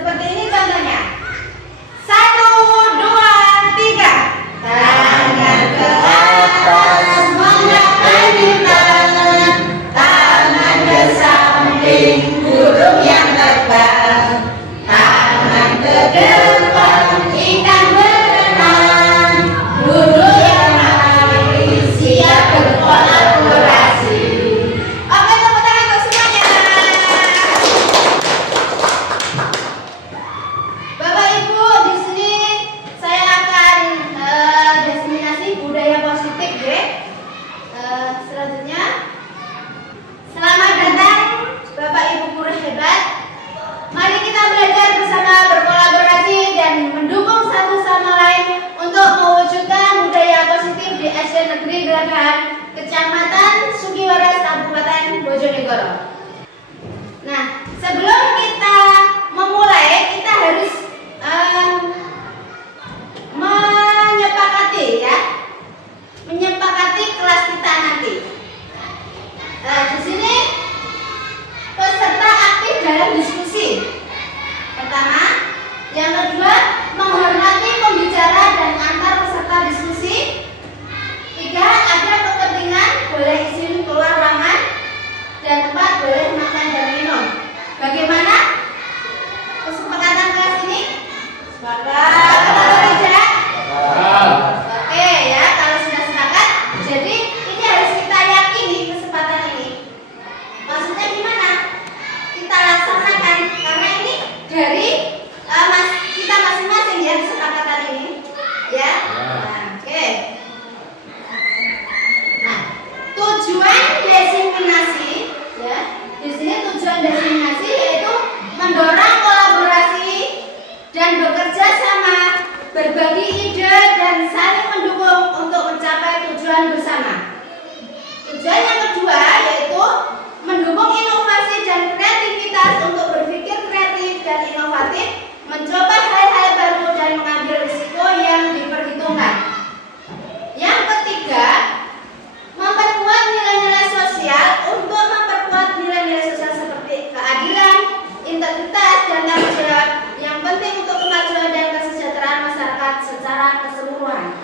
Seperti ini contohnya. 1, 2, 3. Tangan ke atas menggapai bintang, tangan ke samping burung yang terbang, tangan ke depan ikan berenang, duduk yang rapi siap berkolaborasi. Oke, tepuk tangan untuk semuanya. Bapak Ibu, di sini saya akan diseminasi budaya positif, ya. Selanjutnya, selamat datang Bapak Ibu guru hebat. Mari kita belajar bersama, berkolaborasi dan mendukung satu sama lain untuk mewujudkan budaya positif di SD Negeri Gelagahan, Kecamatan Sugiwaras, Kabupaten Bojonegoro. Nah, sebelum kita memulai, kita harus menyepakati kelas kita nanti. Di sini peserta aktif dalam diskusi. Pertama, yang kedua, menghormati pembicara dan antar peserta diskusi. 3, ada kepentingan, boleh izin keluar ruangan. Dan 4, boleh makan dan minum. Bagaimana kesepakatan kelas ini? Sepakat. Tidak? Oke ya, kalau sudah sepakat, jadi ini harus kita yakini kesepakatan ini. Maksudnya gimana? Kita laksanakan, karena ini dari kita masing-masing ya, kesepakatan ini, ya. Nah, oke. Nah, tujuan diseminasi, ya. Di sini tujuan diseminasi yaitu mendorong kolaborasi dan bekerja sama, berbagi ide dan saling mendukung untuk mencapai tujuan bersama. Tujuan yang kedua yaitu mendukung inovasi dan kreativitas untuk berpikir kreatif dan inovatif, mencoba hal-hal baru dan mengambil risiko yang diperhitungkan. Yang ketiga, memperkuat nilai-nilai sosial untuk memperkuat nilai-nilai sosial seperti keadilan, integritas, dan tanggung jawab yang penting untuk kemajuan dan kesejahteraan masyarakat secara keseluruhan.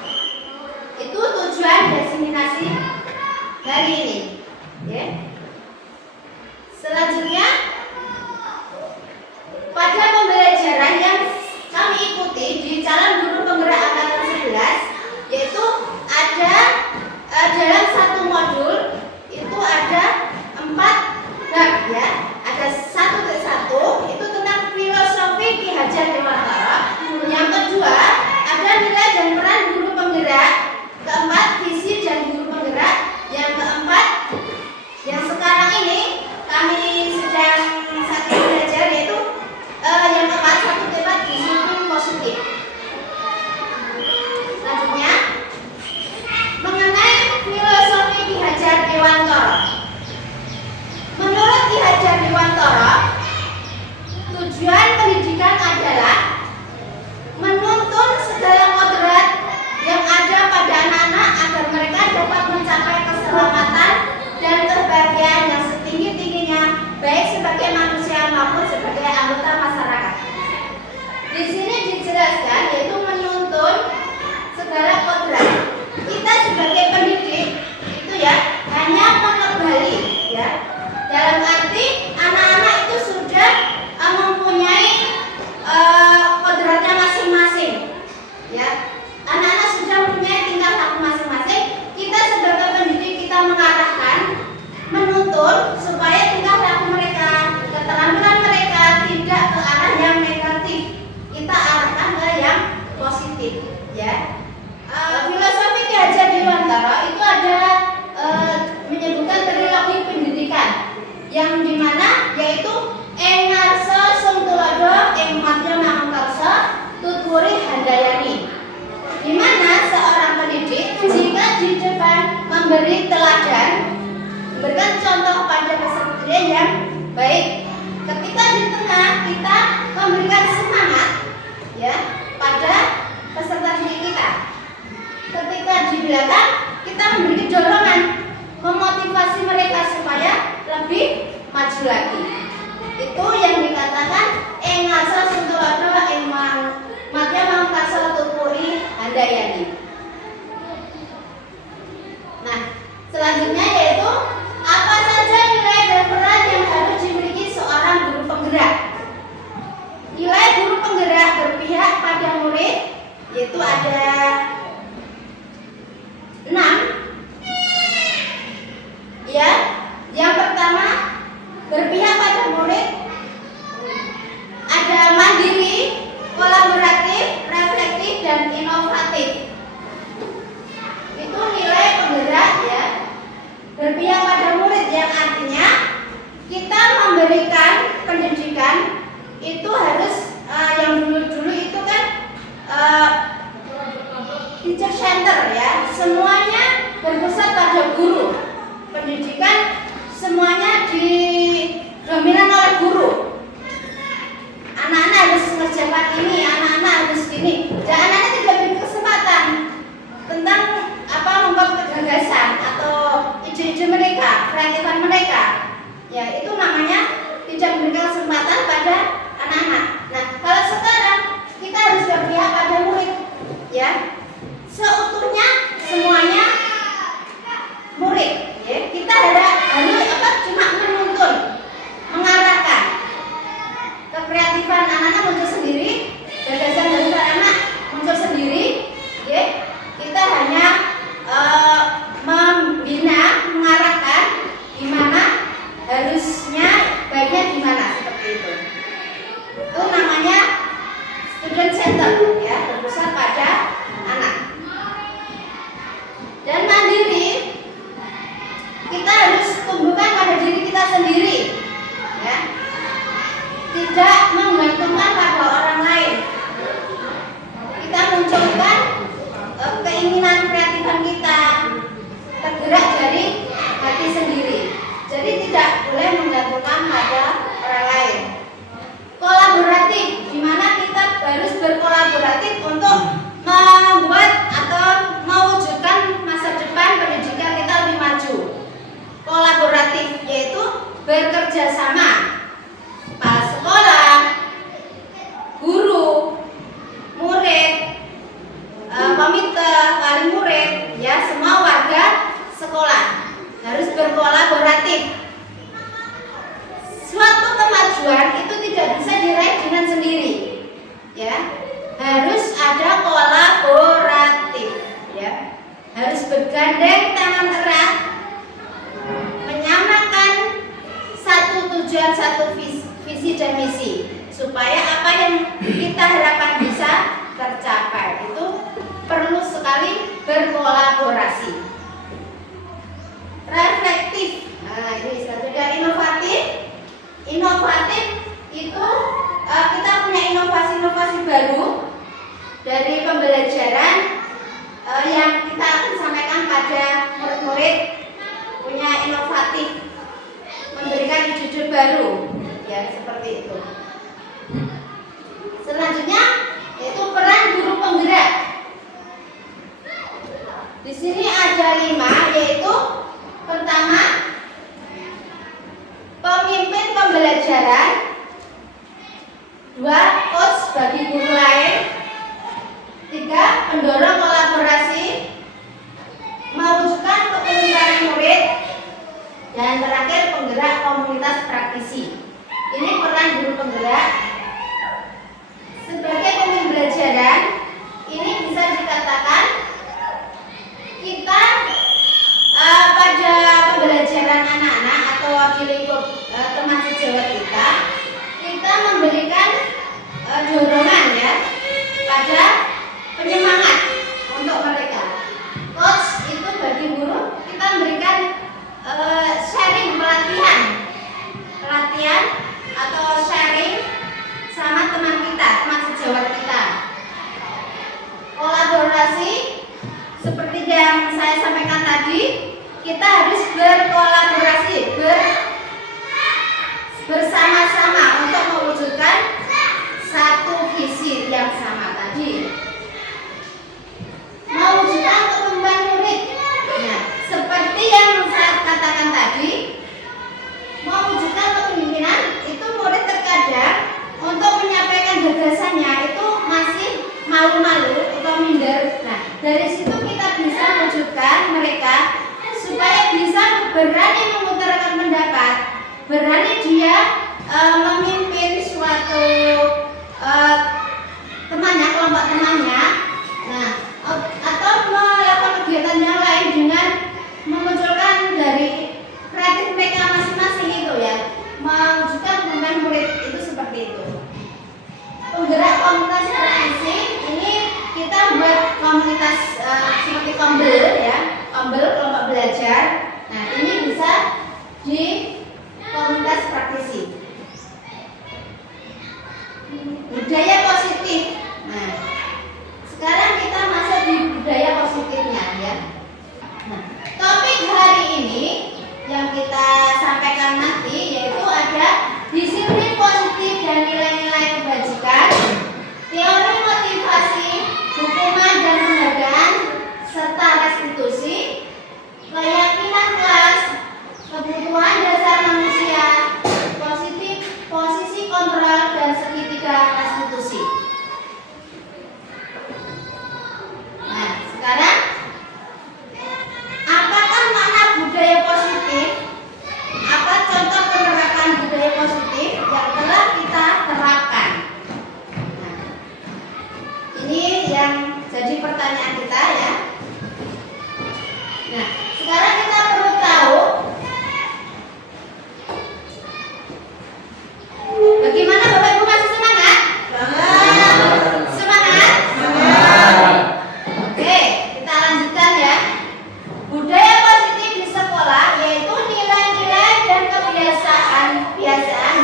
Itu tujuan diseminasi hari ini, ya. Selanjutnya, pada pembelajaran yang kami ikuti di calon guru penggerak angkatan 11, yaitu ada dalam satu modul itu ada 4 bab, ya. Ada 1.1 itu tentang filosofi Ki Hajar Dewantara. Yang kedua ada nilai dan peran guru penggerak. Keempat, visi dan guru penggerak. Yang keempat, yang sekarang ini kami sedang saat ini belajar, yaitu yang keempat, 1.4 disiplin positif. Selanjutnya, mengenai filosofi Ki Hajar Dewantara. Menurut Ki Hajar Dewantara, tujuan pendidikan adalah menuntun segala kodrat yang ada pada anak-anak agar mereka dapat mencapai keselamatan dan kebahagiaan yang setinggi-tingginya, baik sebagai manusia maupun sebagai anggota masyarakat. Di sini dijelaskan yaitu menuntun segala kodrat. Kita sebagai pendidik itu ya hanya mengembali, ya. Dalam arti anak-anak itu sudah mempunyai kodratnya masing-masing, ya. Anak-anak sudah mempunyai tingkah laku masing-masing. Kita sebagai pendidik kita mengarahkan, menuntun supaya tingkah laku mereka, keterampilan mereka tidak ke arah yang negatif. Kita arahkan ke yang positif, ya. Filosofi Ki Hajar Dewantara itu ada menyebutkan trilogi pendidikan, yang dimana yaitu Engarso Sungtulodo Ing Madya Mangunkarso Tutwuri Handayani, dimana seorang pendidik jika di depan memberi teladan, memberikan contoh pada peserta yang baik, ketika di tengah kita memberikan semangat, ya, pada peserta didik kita, ketika di belakang kita memberi dorongan, memotivasi mereka supaya lebih maju lagi. Itu yang dikatakan Engarso Sungtulodo depan ini anak-anak harus gini. Dan anak-anak tidak diberi kesempatan tentang membuat gagasan atau ide-ide mereka, kreatifan mereka. Ya, itu namanya tidak memberikan kesempatan pada anak-anak. Nah, kalau sekarang kita harus berpihak pada murid, ya, seutuhnya semuanya murid. Ya, kita harus cuma menuntun, mengarahkan. Kekreatifan anak-anak muncul sendiri, gagasan dari anak muncul sendiri. Ya, kita hanya membina, mengarahkan gimana harusnya, baiknya gimana, seperti itu. Itu namanya student center, ya, berpusat pada anak. Dan mandiri, kita harus tumbuhkan pada diri kita sendiri, ya, tidak menggantungkan pada orang lain. Kita munculkan keinginan kreatifan kita, tergerak dari hati sendiri. Jadi tidak boleh menggantungkan pada orang lain. Kolaboratif, di mana kita harus berkolaboratif untuk membuat atau mewujudkan masa depan pendidikan kita lebih maju. Kolaboratif yaitu bekerja sama, kepala sekolah, guru, murid, komite, wali murid, ya, semua warga sekolah harus berkolaboratif. Suatu kemajuan itu tidak bisa diraih dengan sendiri, ya, harus ada kolaboratif, ya, harus bergandeng tangan erat, menyamakan satu tujuan, satu visi dan misi, supaya apa yang kita harapkan bisa tercapai. Itu perlu sekali berkolaborasi. Reflektif, nah ini selanjutnya inovatif. Inovatif itu kita punya inovasi-inovasi baru dari pembelajaran yang kita akan sampaikan pada murid-murid, punya inovatif, memberikan ide-ide baru, ya, seperti itu. Selanjutnya yaitu peran guru penggerak. Di sini ada 5, yaitu pertama, pemimpin pembelajaran, 2, coach bagi guru lain, 3, pendorong kolaborasi, mewujudkan kepemimpinan murid, dan terakhir penggerak komunitas praktisi. Ini peran guru penggerak. Sebagai pemimpin pembelajaran, ini bisa dikatakan kita pada pembelajaran anak-anak atau di lingkup teman sejawat kita memberikan dorongan, ya, pada penyemangat untuk mereka. Coach itu bagi guru, kita memberikan sharing, pelatihan atau sharing sama teman kita, teman sejawat kita. Kolaborasi seperti yang saya sampaikan tadi, kita harus berkolaborasi, bersama-sama untuk mewujudkan satu visi yang sama tadi. Mewujudkan kepemimpinan murid. Nah, seperti yang saya katakan tadi, mewujudkan kepemimpinan itu murid terkadang untuk menyampaikan gagasannya itu masih malu-malu atau minder. Nah, dari situ kita bisa mewujudkan mereka supaya bisa berani mengutarakan pendapat, berani dia memimpin suatu temannya, kelompok temannya, nah, atau melakukan kegiatan yang lain dengan memunculkan dari kreatif mereka masing-masing itu, ya, mewujudkan kepemimpinan murid itu seperti itu. Penggerak komunitas praktisi ini kita buat komunitas seperti Kombel, ya, Kombel kelompok belajar. Nah, ini bisa di komunitas praktisi. Budaya positif. Nah, sekarang kita masuk di budaya positifnya, ya. Nah, topik hari ini yang kita sampaikan nanti yaitu ada disiplin positif dan nilai-nilai kebajikan. kontrol, dan segitiga restitusi. Nah, sekarang apakah makna budaya positif? Apa contoh penerapan budaya positif yang telah kita terapkan? Nah, ini yang jadi pertanyaan kita ya. Nah, sekarang kita perlu tahu bagaimana Bapak Ibu, masih semangat? Semangat? Oke, kita lanjutkan ya. Budaya positif di sekolah yaitu nilai-nilai dan kebiasaan di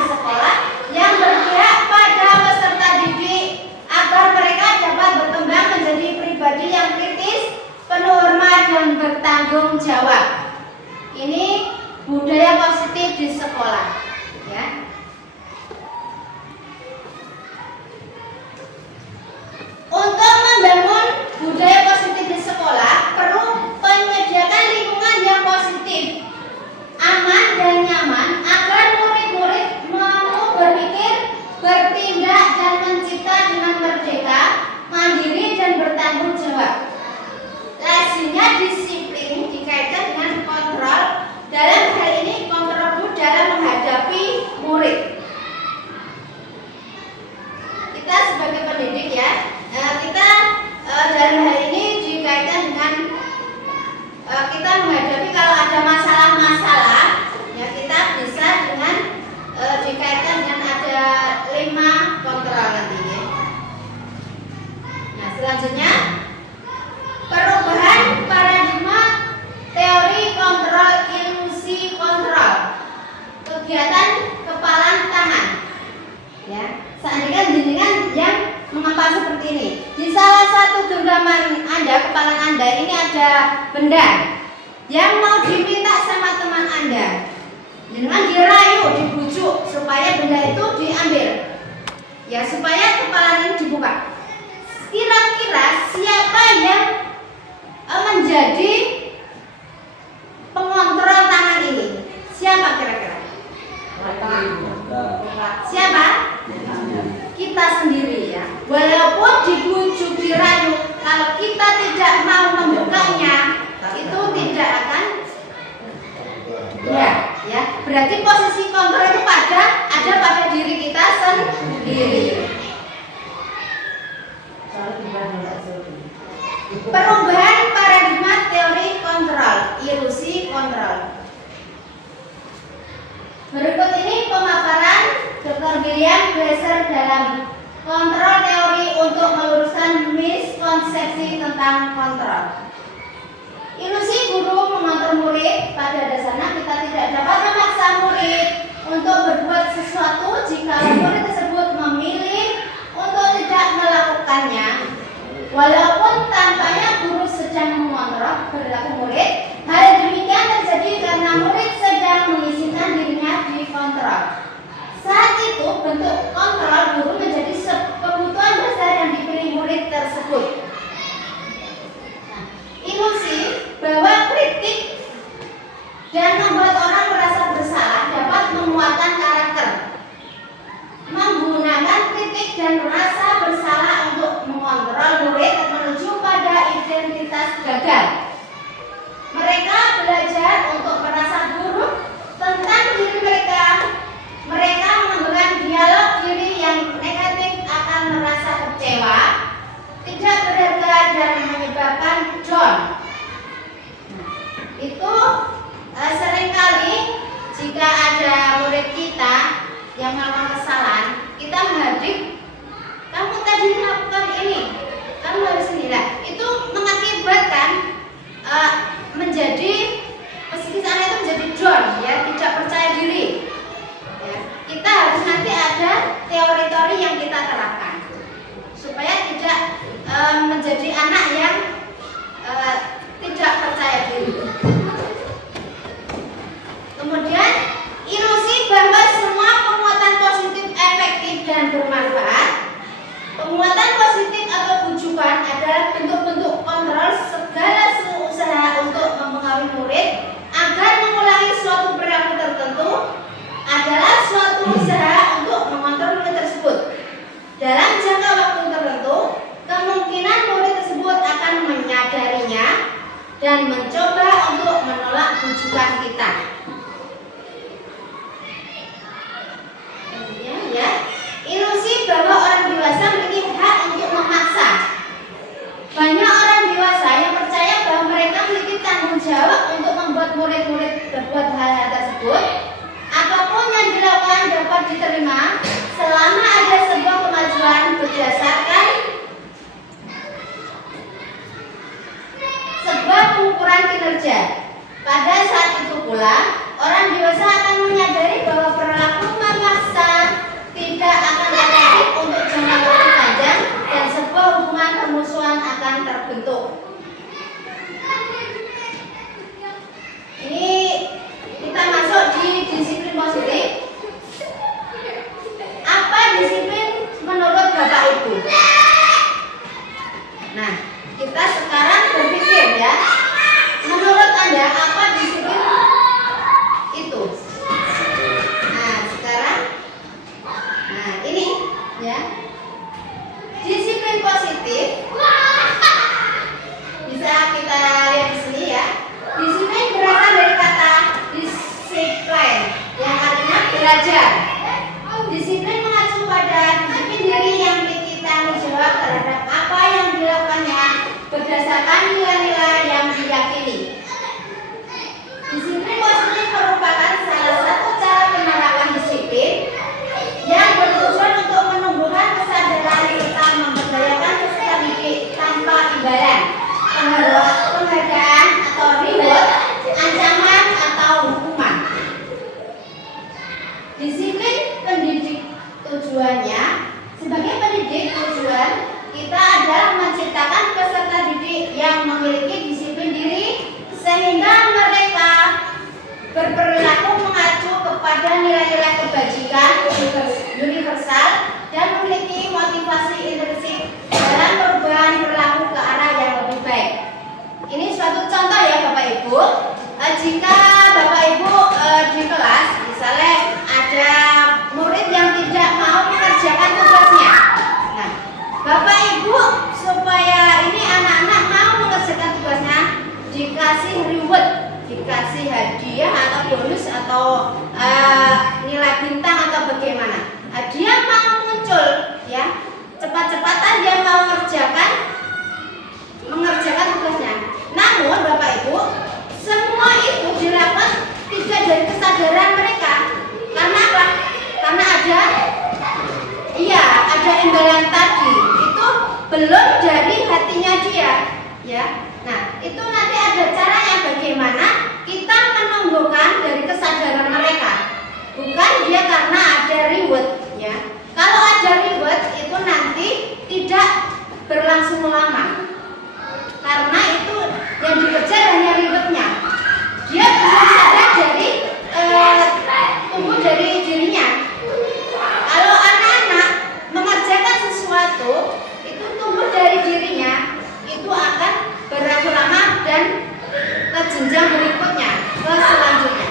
sekolah yang berpihak pada peserta didik agar mereka dapat berkembang menjadi pribadi yang kritis, penuh hormat dan bertanggung jawab. Ini budaya positif di sekolah ya. Untuk membangun budaya positif di sekolah perlu menyediakan lingkungan yang positif, aman dan nyaman agar murid-murid mau berpikir, bertindak dan mencipta dengan merdeka, mandiri dan bertanggung jawab. Lazimnya disiplin dikaitkan dengan kontrol, dalam hal ini kontrol dalam menghadapi murid. Kita sebagai pendidik ya, kita dalam hal ini dikaitkan dengan kita menghadapi kalau ada masalah-masalah ya, kita bisa dengan dikaitkan dengan ada 5 kontrol nanti ya. Nah, selanjutnya perubahan paradigma teori kontrol, ilusi kontrol, kegiatan kepalan tangan ya. Seandainya jenengan yang mengapa seperti ini, di salah satu genggaman Anda, kepala Anda ini ada benda yang mau diminta sama teman Anda, jenengan dirayu, dibujuk supaya benda itu diambil ya, supaya kepala ini dibuka. Kira-kira siapa yang menjadi pengontrol tangan ini? Siapa kira-kira? Siapa? Kita sendiri ya. Walaupun dibujuk, dirayu, kalau kita tidak mau membukanya, itu tidak akan ya. Berarti posisi kontrol itu ada pada diri kita sendiri. Perubahan paradigma teori kontrol, ilusi kontrol. Berikut ini pemaparan Dr. William Glasser dalam kontrol teori untuk meluruskan miskonsepsi tentang kontrol. Ilusi guru mengontrol murid. Pada dasarnya kita tidak dapat memaksa murid untuk berbuat sesuatu jika murid tersebut memilih untuk tidak melakukannya. Walaupun tampaknya guru sedang mengontrol perilaku murid, hal demikian terjadi karena murid sedang mengizinkan dirinya dikontrol. Saat itu bentuk kontrol guru menjadi kebutuhan dasar yang dipilih murid tersebut. Nah, ilusi bahwa kritik dan membuat orang merasa bersalah dapat menguatkan karakter. Menggunakan kritik dan rasa bersalah untuk mengontrol murid menuju pada identitas gagal. Mereka belajar untuk merasa buruk tentang diri mereka. Mereka mengembangkan dialog diri yang negatif akan merasa kecewa, tidak berharga dan menyebabkan down. Itu seringkali jika ada murid kita yang melakukan kesalahan, kita menghadik, kamu tadi melakukan ini, kamu harus ini. Itu mengakibatkan menjadi psikis anak itu menjadi down ya, tidak percaya diri ya. Kita harus nanti ada teori-teori yang kita terapkan supaya tidak menjadi anak yang tidak percaya diri. Kemudian ilusi bahwa semua penguatan positif efektif dan bermanfaat. Penguatan positif atau bujukan adalah bentuk-bentuk kontrol segala usaha untuk mempengaruhi murid agar mengulangi suatu perilaku tertentu adalah suatu usaha untuk mengontrol murid dan mencoba untuk menolak bujukan kita. Ya, ilusi bahwa orang dewasa memiliki hak untuk memaksa. Banyak orang dewasa yang percaya bahwa mereka memiliki tanggung jawab untuk membuat murid-murid berbuat hal-hal tersebut. Apapun yang dilakukan dapat diterima selama ada sebuah kemajuan berdasarkan sebuah pengukuran kinerja. Pada saat itu pula, orang dewasa akan menyadari bahwa perilaku memaksa tidak akan efektif untuk jangka waktu panjang dan sebuah hubungan permusuhan akan terbentuk. Ini kita masuk di disiplin positif. Apa disiplin menurut Bapak Ibu? Nah, kita sekarang berpikir ya, menurut Anda apa disiplin itu? Nah, sekarang ini ya. Disiplin positif bisa kita lihat di sini ya. Disiplin berasal dari kata disiplin yang artinya belajar. Disiplin mengacu pada disiplin diri yang memiliki tanggung jawab terhadap apa yang dilakukannya berdasarkan nilai-nilai yang diyakini. Disiplin positif merupakan salah satu cara penerapan disiplin yang bertujuan untuk menumbuhkan kesadaran tentang memberdayakan peserta didik tanpa imbalan, penghargaan atau reward, ancaman atau hukuman. Disiplin pendidik tujuannya, sebagai pendidik tujuan kita adalah menciptakan peserta didik yang memiliki disiplin diri sehingga mereka berperilaku mengacu kepada nilai-nilai kebajikan universal dan memiliki motivasi intrinsik dalam perubahan perilaku ke arah yang lebih baik. Ini suatu contoh ya Bapak Ibu. Jika Bapak Ibu di kelas misalnya ada murid yang tidak mau mengerjakan tugasnya, nah Bapak Ibu supaya ini anak-anak mau mengerjakan tugasnya dikasih reward, dikasih hadiah atau bonus atau nilai bintang atau bagaimana. Dia mau muncul ya, cepat-cepatan dia mau mengerjakan tugasnya. Namun Bapak Ibu, semua itu dilakukan tidak dari kesadaran mereka. Karena apa? Karena ada imbalan tadi. Itu belum dari hatinya dia ya. Nah, itu nanti ada caranya bagaimana kita menumbuhkan dari kesadaran mereka. Bukan dia karena ada reward ya. Kalau ada reward itu nanti tidak berlangsung lama. Karena itu yang dikejar hanya rewardnya. Dia belum sadar dari tumbuh dari dirinya. Kalau anak-anak mengerjakan sesuatu itu tumbuh dari dirinya, itu akan berlangsung lama dan ke jenjang berikutnya, ke selanjutnya.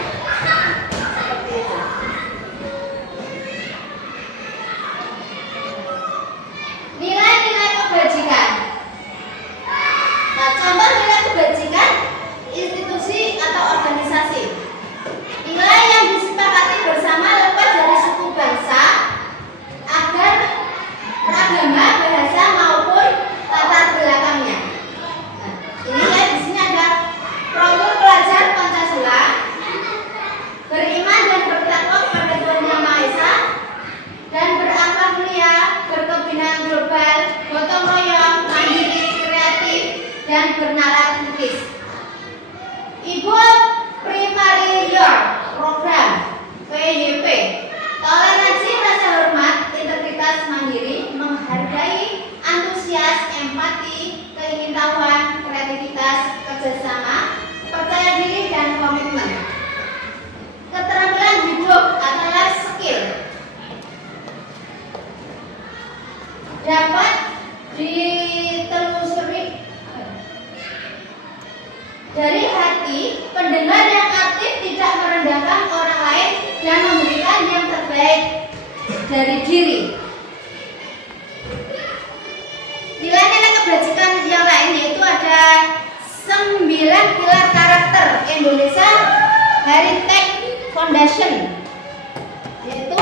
Seperti itu. Nilai-nilai kebajikan. Nah, contoh nilai kebajikan institusi atau organisasi. Nilai yang disepakati bersama lepas dari suku bangsa agar beragama, bahasa maupun latar belakangnya. Nah, ini ya di sini ada program pelajar Pancasila, beriman dan bertakwa kepada Tuhan Yang Maha Esa, dan berakhlak mulia, berkebinekaan global, gotong royong, mandiri, kreatif, dan bernalar lukis. Ibu Primary Year Program PYP, toleransi, rasa hormat, integritas, mandiri, menghargai, antusias, empati, keingintahuan, kreativitas, kerjasama, percaya diri, dan komitmen. Keterampilan hidup atau life skill dapat ditelusuri dari hati. Pendengar yang aktif tidak merendahkan orang lain dan memberikan yang terbaik dari diri. Nilai-nilai kebajikan yang lain yaitu ada 9 pilar karakter Indonesia Heritage Foundation, yaitu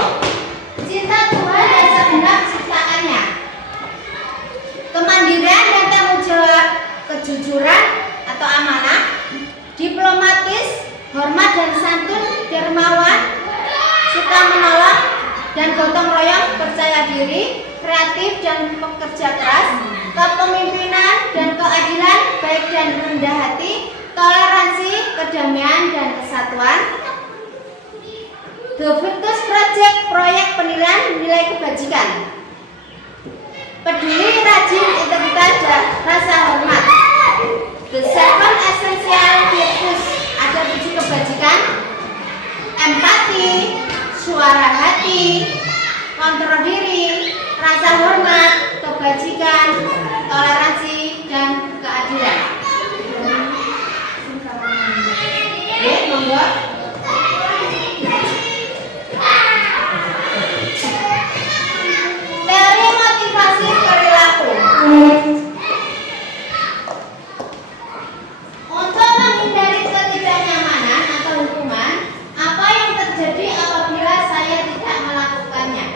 cinta Tuhan dan segenap ciptaannya, kemandirian dan tanggung jawab, kejujuran atau amanah, diplomatis, hormat dan santun, dermawan, suka menolong dan gotong royong, percaya diri, kreatif dan pekerja keras, kepemimpinan dan keadilan, baik dan rendah hati, toleransi, kedamaian dan kesatuan. The Virtus Project, proyek penilaian nilai kebajikan, peduli, rajin, integritas dan rasa hormat. The Seven Essential Virtues, ada 7 kebajikan: empati, suara hati, kontrol diri, rasa hormat, kebajikan, toleransi, dan keadilan. Oke, monggo. Teori motivasi perilaku. Untuk menghindari ketidaknyamanan atau hukuman, apa yang terjadi apabila saya tidak melakukannya?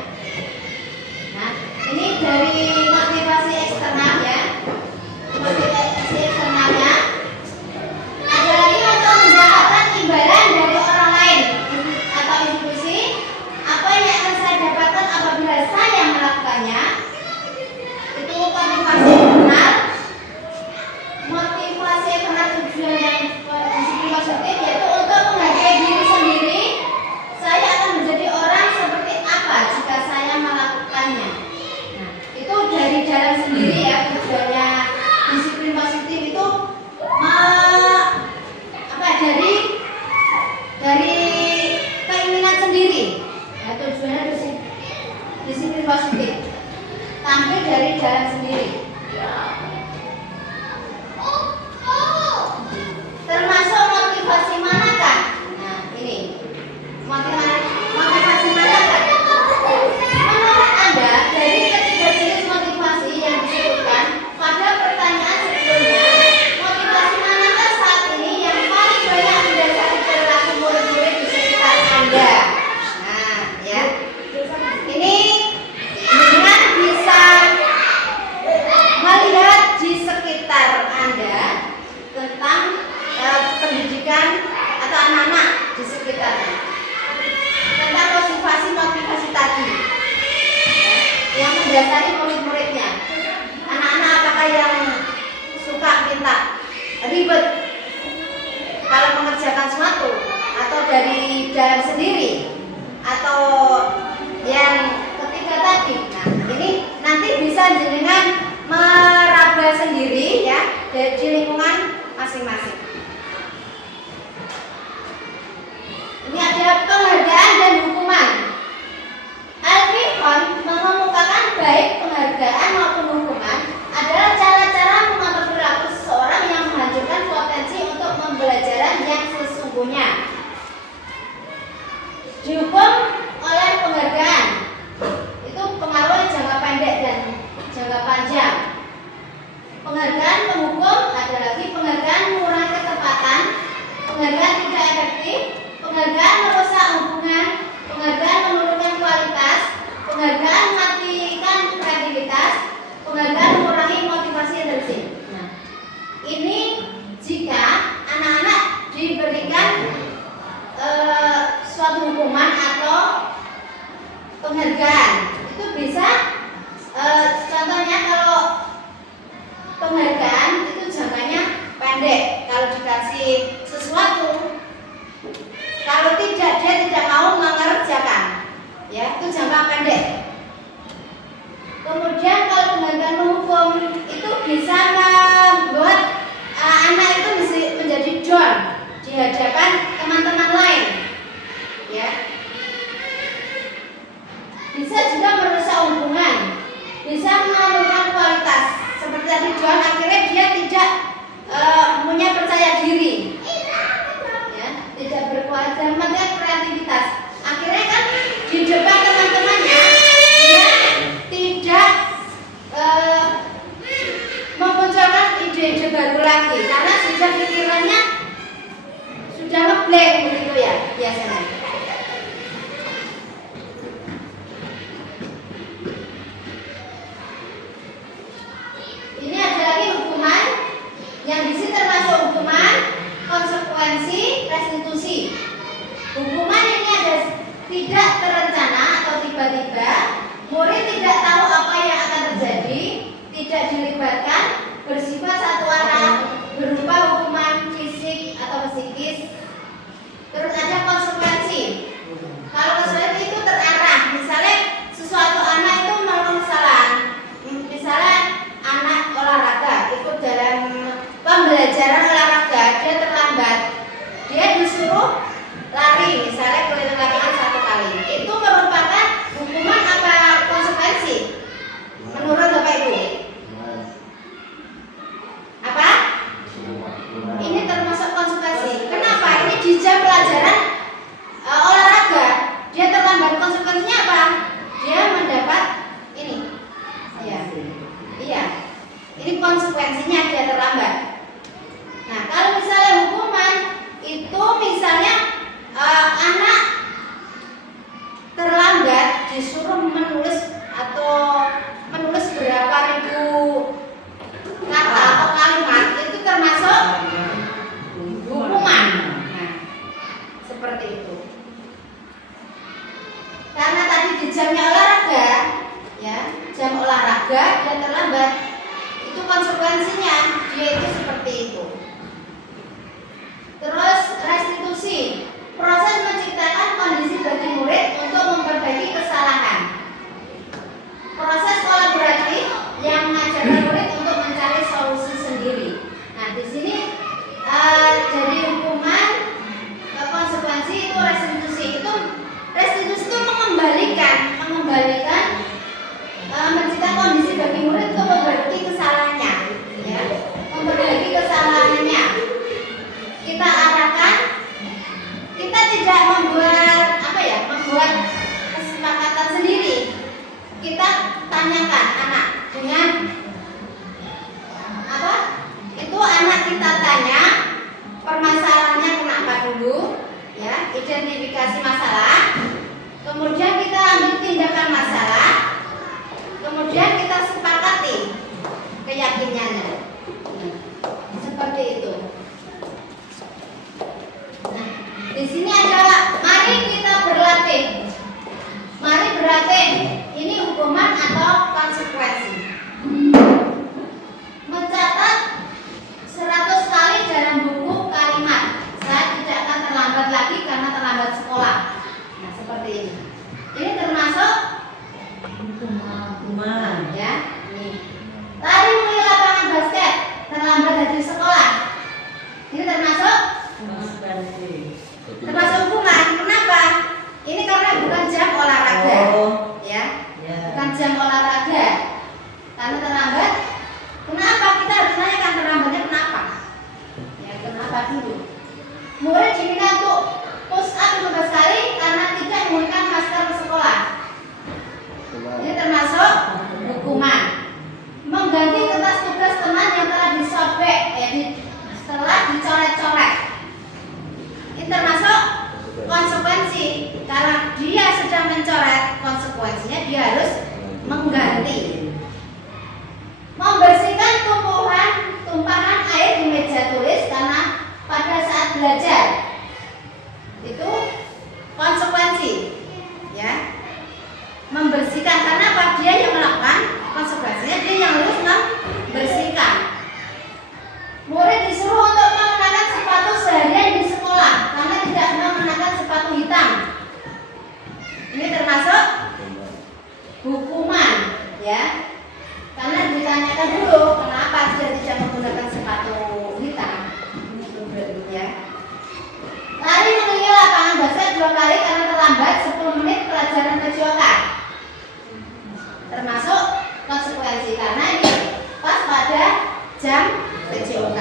Nah, ini dari motivasi eksternal ya. Motivasi eksternalnya ada lagi untuk mendapatkan imbalan dari orang lain atau institusi. Apa yang akan saya dapatkan apabila saya melakukannya? Itu motivasi eksternal. Motivasi eksternal tujuan yang disiplin positif yaitu untuk menghargai diri sendiri. Saya akan menjadi orang seperti apa jika saya melakukannya. Nah, itu dari dalam sendiri ya tujuannya disiplin positif itu dari keinginan sendiri. Ya, tujuannya disiplin positif tampil dari dalam sendiri. Termasuk motivasi manakah? Nah, ini motivasi manakah? Menurut Anda, dari ketiga jenis motivasi yang disebutkan pada pertanyaan sebelumnya, motivasi manakah saat ini yang paling banyak mendasari perilaku murid-murid di sekitar Anda? Nah, ya. Ini dengan bisa melihat di sekitar Anda tentang pendidikan atau anak-anak di sekitarnya, tentang motivasi tadi yang mendasari murid-muridnya. Anak-anak apakah yang suka minta ribet kalau mengerjakan sesuatu, atau dari dalam sendiri, atau yang ketiga tadi? Nah, ini nanti bisa jenengan meraba sendiri ya dari lingkungan masing-masing. Ini ada penghargaan dan hukuman. Alfihon mengemukakan baik penghargaan maupun hukuman adalah cara-cara mengatur perilaku seseorang yang menghancurkan potensi untuk pembelajaran yang sesungguhnya. Dihukum oleh penghargaan itu pengaruh jangka pendek dan jangka panjang. Penghargaan penghukum ada lagi penghargaan mengurangi ketepatan, penghargaan tidak efektif, penghargaan merusak hubungan, penghargaan menurunkan kualitas, penghargaan mematikan kreativitas, penghargaan mengurangi motivasi intrinsik. Nah, ini jika anak-anak diberikan suatu hukuman atau penghargaan, itu bisa contohnya kalau penghargaan itu jangkanya pendek, kalau dikasih sesuatu, kalau tidak dia tidak mau mengerjakan, ya itu jangka pendek. Kemudian kalau penghargaan menghukum itu bisa membuat anak itu menjadi down di hadapan teman-teman lain, ya. Bisa juga merusak hubungan, bisa menurunkan kualitas. Seperti tadi down, akhirnya dia tidak punya percaya diri, ya, tidak berkualitas, mematikan kreativitas. Akhirnya kan di depan teman-temannya dia tidak mempunyai jam olahraga dia terlambat, itu konsekuensinya dia itu seperti itu. Terus restitusi, proses menciptakan kondisi bagi murid untuk memperbaiki kesalahan. Proses kolaboratif yang mengajarkan murid untuk mencari solusi sendiri. Nah, di sini jadi hukuman konsekuensi itu restitusi. Restitusi itu mengembalikan menciptakan kondisi bagi murid untuk memperbaiki kesalahannya, ya, memperbaiki kesalahannya. Kita arahkan, kita tidak membuat kesepakatan sendiri. Kita tanyakan anak dengan itu anak kita tanya permasalahannya kenapa dulu, ya, identifikasi masalah, kemudian kita ambil tindakan masalah, kemudian kita sepakati keyakinannya, seperti itu. Nah, di sini ada mari kita berlatih. Mari berlatih. Ini hukuman atau konsekuensi. Mencatat 100 kali dalam buku kalimat. Saya tidak akan terlambat lagi karena terlambat sekolah. Nah, seperti ini. Ini termasuk hukuman, ya. Nih. Lari menuju lapangan basket, terlambat dari sekolah. Ini termasuk hukuman. Kenapa? Ini karena bukan jam olahraga, ya. Bukan jam olahraga. Karena terlambat. Kenapa? Kita harus tanyakan terlambatnya kenapa? Ya, kenapa dulu? Murid diminta untuk push up 15 kali karena tidak menggunakan masker ke sekolah. Ini termasuk hukuman. Mengganti kertas tugas teman yang telah disobek, setelah dicoret-coret. Ini termasuk konsekuensi. Karena dia sedang mencoret, konsekuensinya dia harus mengganti. Membersihkan tumpahan air di meja tulis karena pada saat belajar, itu konsekuensi, ya. Membersihkan karena apa? Dia yang melakukan, konsekuensinya dia yang harus membersihkan. Murid disuruh untuk mengenakan sepatu seharian di sekolah karena tidak mengenakan sepatu hitam. Ini termasuk hukuman, ya. Karena ditanyakan dulu kenapa dia tidak menggunakan sepatu hitam, ya. Lari menuju lapangan basket 2 kali karena terlambat 10 menit pelajaran PJOK. Termasuk konsekuensi karena ini pas pada jam PJOK.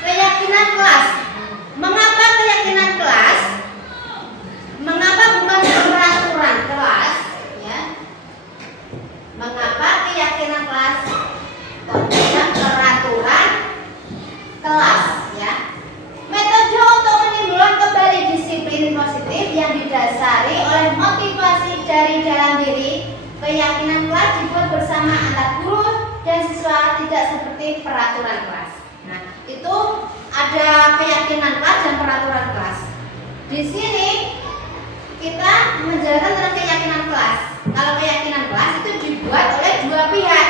Keyakinan kelas. Mengapa keyakinan kelas? Mengapa bukan peraturan kelas, ya? Mengapa keyakinan kelas tidak peraturan kelas, ya? Metode untuk menimbulkan kembali disiplin positif yang didasari oleh motivasi dari dalam diri. Keyakinan kelas dibuat bersama antar guru dan siswa, tidak seperti peraturan kelas. Nah, itu ada keyakinan kelas dan peraturan kelas. Di sini kita menjalankan tentang keyakinan kelas. Kalau keyakinan kelas itu dibuat oleh dua pihak.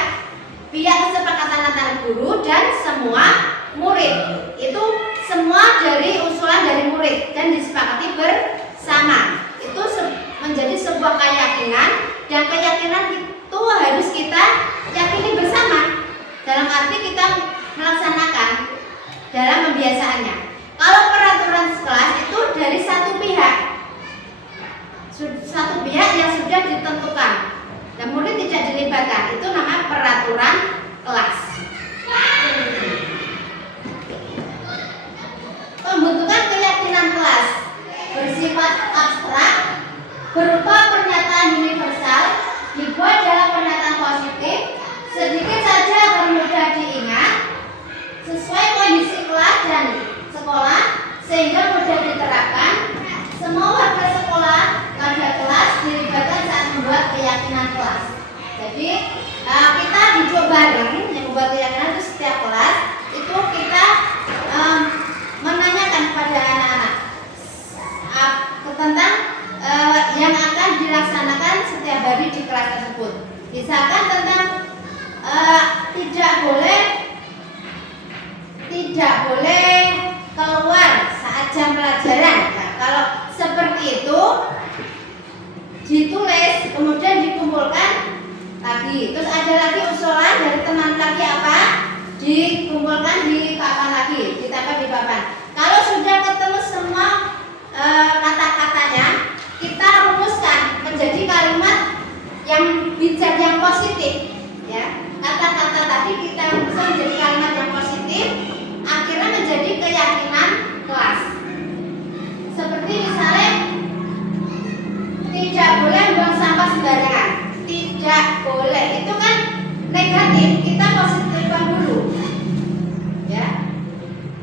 Pihak kesepakatan antara guru dan semua murid. Itu semua dari usulan dari murid dan disepakati bersama. Itu menjadi sebuah keyakinan, dan keyakinan itu harus kita yakini bersama. Dalam arti kita melaksanakan dalam pembiasaannya. Kalau peraturan kelas itu dari satu pihak yang sudah ditentukan dan murid tidak dilibatkan, itu namanya peraturan kelas. Pembentukan keyakinan kelas bersifat abstrak berupa pernyataan universal dibuat dalam pernyataan positif, sedikit saja agar mudah diingat, sesuai kondisi kelas dan sekolah sehingga mudah diterapkan. Semua warga sekolah pada kelas dilibatkan saat membuat keyakinan kelas. Jadi kita duduk bareng yang membuat keyakinan itu setiap kelas itu kita menanyakan kepada anak-anak tentang yang akan di kelas tersebut. Misalkan tentang tidak boleh keluar saat jam pelajaran. Nah, kalau seperti itu ditulis kemudian dikumpulkan lagi. Terus ada lagi usulan dari teman lagi apa? Dikumpulkan di papan lagi, ditempel di papan. Kalau sudah ketemu semua kata-katanya, kita rumuskan menjadi kalimat yang bijak, yang positif, ya. Kata-kata tadi kita rumuskan menjadi kalimat yang positif, akhirnya menjadi keyakinan kelas. Seperti misalnya tidak boleh buang sampah sembarangan. Tidak boleh, itu kan negatif, kita positifkan dulu, ya.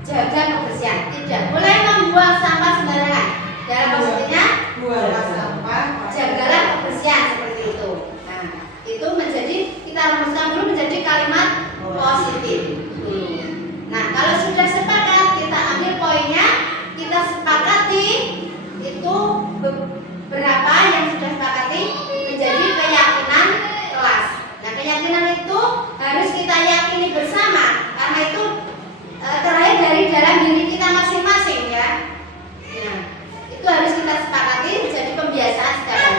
Jaga kebersihan, tidak boleh membuang sampah sembarangan. Dalam positifnya, buanglah sampah, jagalah kebersihan, seperti itu. Nah, itu menjadi, kita rumuskan dulu menjadi kalimat positif dulu. Nah, kalau sudah sepakat, kita ambil poinnya, kita sepakati itu berapa yang sudah sepakati menjadi keyakinan kelas. Nah, keyakinan itu harus kita yakini bersama, karena itu terlahir dari dalam diri kita masing-masing, ya. Nah, itu harus kita sepakati menjadi pembiasaan sekarang.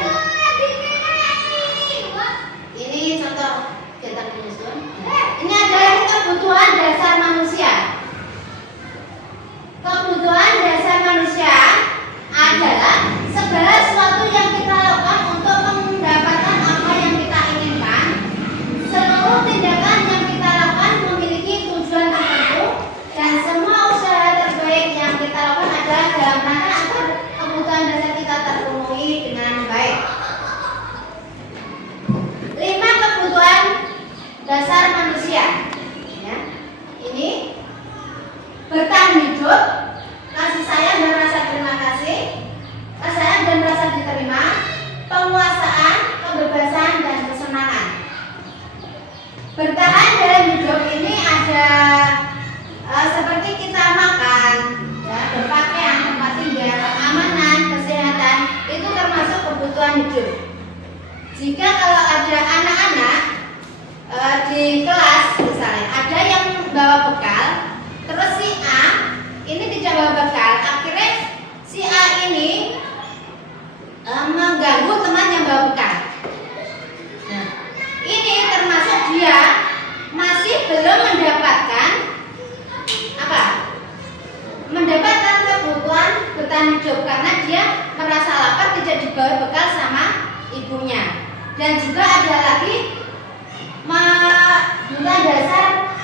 Ini contoh kegiatan penyusun. Ini adalah kebutuhan dasar manusia. Kebutuhan dasar manusia adalah segala sesuatu yang kita lakukan untuk mendapatkan apa yang kita inginkan. Seluruh tindakan yang kita lakukan memiliki tujuan tertentu, dan semua usaha terbaik yang kita lakukan adalah dalam rangka agar kebutuhan dasar kita terpenuhi dengan baik. 5 kebutuhan dasar manusia, ya. Ini bertahan hidup, kasih sayang dan rasa terima kasih, kasih sayang dan rasa diterima, penguasaan, kebebasan dan kesenangan. Bertahan dalam hidup ini ada seperti kita makan, ya, berpakaian, tempat tinggal, keamanan, kesehatan, itu termasuk kebutuhan hidup. Jika kalau ada anak-anak di kelas misalnya ada yang bawa bekal, terus si A ini tidak bawa bekal, akhirnya si A ini mengganggu teman yang bawa bekal. Nah, ini termasuk dia masih belum mendapatkan apa? Mendapatkan kebutuhan bertahan hidup, karena dia merasa lapar, tidak dibawa bekal sama ibunya. Dan juga ada lagi kebutuhan dasar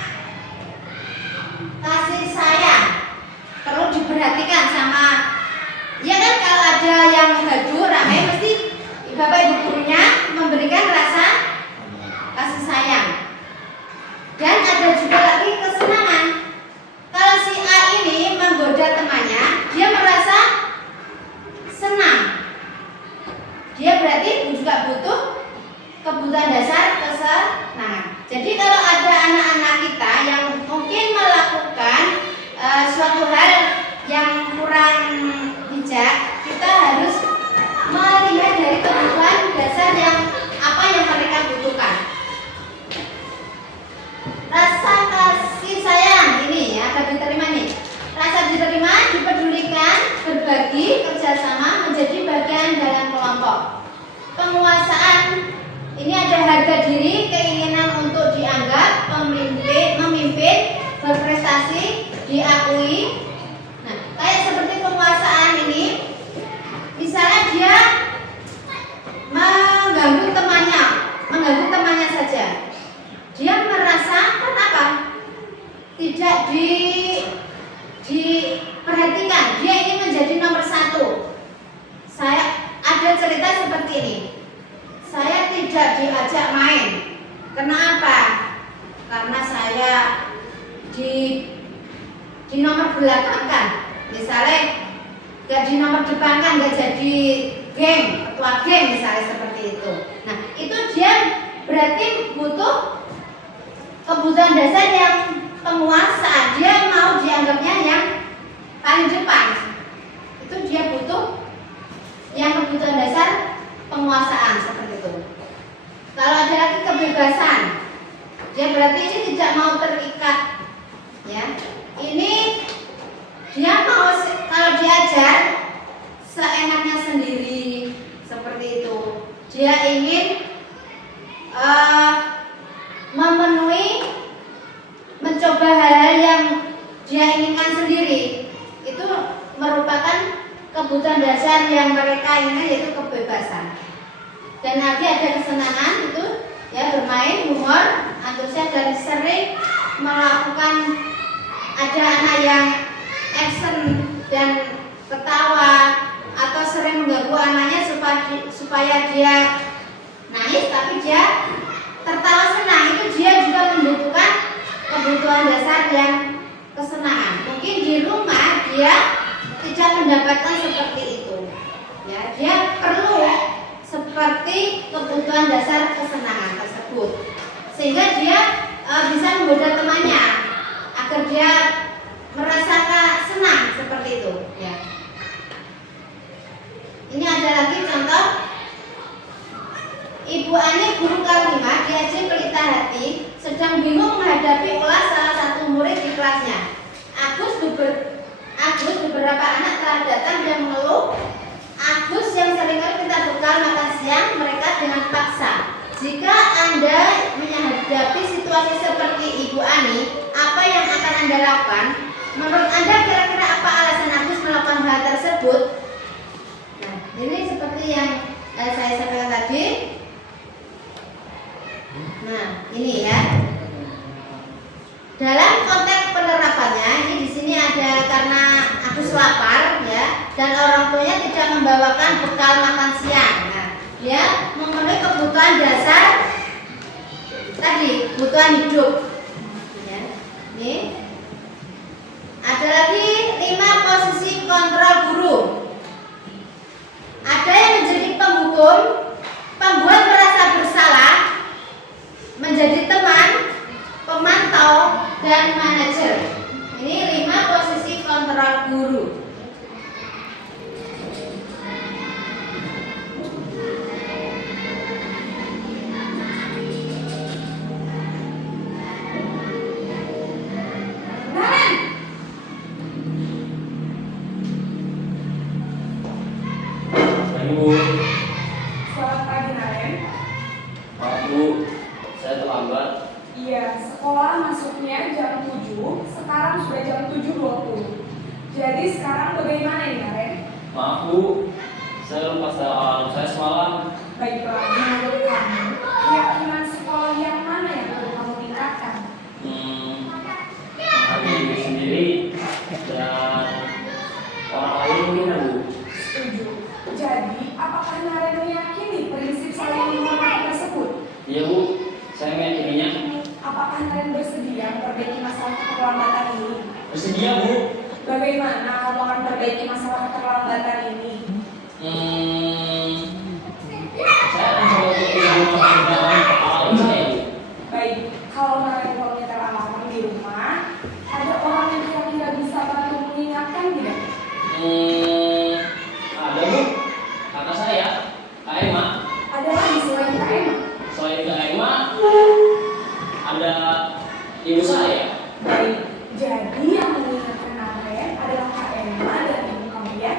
kasih sayang, perlu diperhatikan sama, ya kan, kalau ada yang hadur ramai mesti bapak ibu gurunya memberikan rasa kasih sayang. Dan ada juga lagi kesenangan. Kalau si A ini menggoda temannya, dia merasa senang, dia berarti juga butuh kebutuhan dasar kesenangan. Jadi kalau ada anak-anak kita yang mungkin melakukan suatu hal yang kurang bijak, kita harus melihat dari kebutuhan dasar yang apa yang mereka butuhkan. Rasa kasih sayang ini ya, agar diterima nih. Rasa diterima, dipedulikan, berbagi, kerjasama, menjadi bagian dalam kelompok. Penguasaan, ini ada harga diri, keinginan untuk dianggap, memimpin, berprestasi, diakui. Nah, kayak seperti penguasaan ini, misalnya dia mengganggu temannya saja. Dia merasa kenapa? Tidak diperhatikan. Dia ingin menjadi nomor 1. Saya ada cerita seperti ini. Saya tidak diajak main. Kenapa? Karena saya di nomor belakangkan. Misalnya gak di nomor depan kan, gak jadi geng, ketua geng misalnya seperti itu. Nah, itu dia berarti butuh kebutuhan dasar yang penguasa. Dia mau dianggapnya yang paling depan. Itu dia butuh yang kebutuhan dasar penguasaan seperti itu. kebebasan. Dia berarti ini tidak mau terikat, ya. Ini dia mau kalau diajar seenaknya sendiri seperti itu. Dia ingin mencoba hal-hal yang dia inginkan sendiri. Itu merupakan kebutuhan dasar yang mereka inginkan, yaitu kebebasan. Dan nanti ada kesenangan itu, ya, bermain, humor, antusias, dan sering melakukan, ada anak yang action dan ketawa atau sering mengganggu anaknya supaya dia nangis tapi dia tertawa senang. Itu dia juga membutuhkan kebutuhan dasar dan kesenangan. Mungkin di rumah dia tidak mendapatkan seperti itu, ya. Dia perlu seperti kebutuhan dasar kesenangan tersebut, sehingga dia bisa menggoda temannya agar dia merasakan senang seperti itu, ya. Ini ada lagi contoh. Ibu Ani, guru kelas 5 di SD Pelita Hati, sedang bingung menghadapi ulas salah satu murid di kelasnya. Agus, beberapa anak telah datang dan mengeluh. Agus yang seringkali minta bekal makan siang mereka dengan paksa. Jika Anda menghadapi situasi seperti Ibu Ani, apa yang akan Anda lakukan? Menurut Anda kira-kira apa alasan Agus melakukan hal tersebut? Nah, ini seperti yang saya sampaikan tadi. Nah, ini ya. Dalam konteks penerapannya, ini di sini ada karena Agus lapar, ya, dan orang tuanya tidak membawakan bekal makan siang. Nah, dia memenuhi kebutuhan dasar tadi, kebutuhan hidup. Ya. Ini ada lagi 5 posisi kontrol guru. Ada yang menjadi penghukum, pembuat merasa bersalah, menjadi teman, pemantau, dan manajer. Ini 5 posisi kontrol guru. Selamat pagi, Naren. Maaf Bu, saya terlambat. Iya, sekolah masuknya jam 7, sekarang sudah jam 7.20. Jadi sekarang bagaimana ini, Naren? Maaf Bu, saya lupa alarm saya semalam. Baiklah, menurut kamu, keyakinan sekolah yang mana yang perlu kamu tingkatkan? Menghargai diri sendiri dan orang lain mungkin ya Bu. Setuju. Jadi, apakah Naren meyakini prinsip saling menghormati tersebut? Iya Bu, saya meyakininya. Apakah Naren bersedia memperbaiki masalah keterlambatan ini? Bersedia Bu. Bagaimana kamu akan memperbaiki masalah keterlambatan ini? Saya akan coba untuk mengerjakan hal saya Bu. Baik, kalau Naren punya teralaman di rumah, ada orang yang kira-kira bisa bantu mengingatkan tidak? Ada Bu, kakak saya, Kak Emma. Ada lagi selain Kak Emma? Selain Kak Emma, ada ibu saya. Baik, jadi yang mengingatkan Naren adalah Kak Emma dan ibu kamu ya.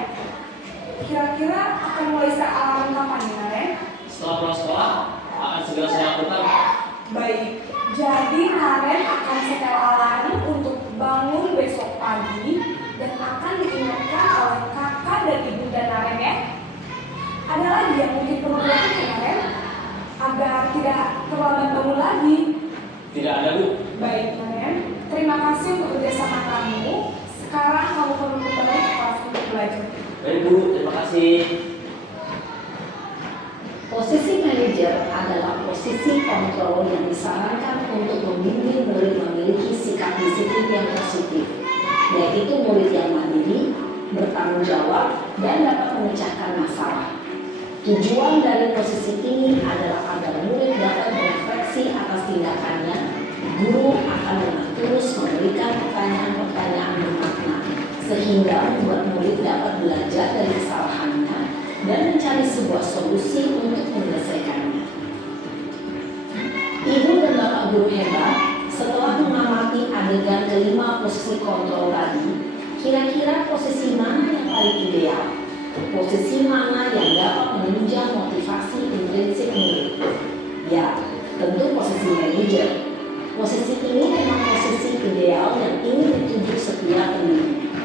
Kira-kira akan mulai alarm kapan nih, Naren? Setelah pulang sekolah, akan segera saya lakukan. Baik, jadi Naren akan setel alarm untuk bangun besok pagi dan akan diingatkan oleh kakak dan ibu dan Naren ya. Ada lagi yang mungkin perlu dilakukan, Naren, agar tidak terlambat bangun lagi? Tidak ada Bu. Baik, Naren, terima kasih untuk kerjasama kamu. Sekarang kamu perlu kembali ke kelas untuk belajar. Baik Bu, terima kasih. Posisi manajer adalah posisi kontrol yang disarankan untuk membimbing murid memiliki sikap disiplin yang positif, yaitu murid yang mandiri, bertanggung jawab, dan dapat memecahkan masalah. Tujuan dari posisi ini adalah agar murid dapat berefleksi atas tindakannya. Guru akan dengan terus memberikan pertanyaan-pertanyaan bermakna, sehingga membuat murid dapat belajar dari kesalahannya dan mencari sebuah solusi untuk menyelesaikannya. guru hebat, setelah mengamati adegan kelima posisi kontrol tadi, kira-kira posisi mana yang paling ideal? Posisi mana yang dapat menunjang motivasi intrinsik murid? Ya, tentu posisi manajer. Posisi ini memang posisi ideal yang ingin dituju setiap pendidik.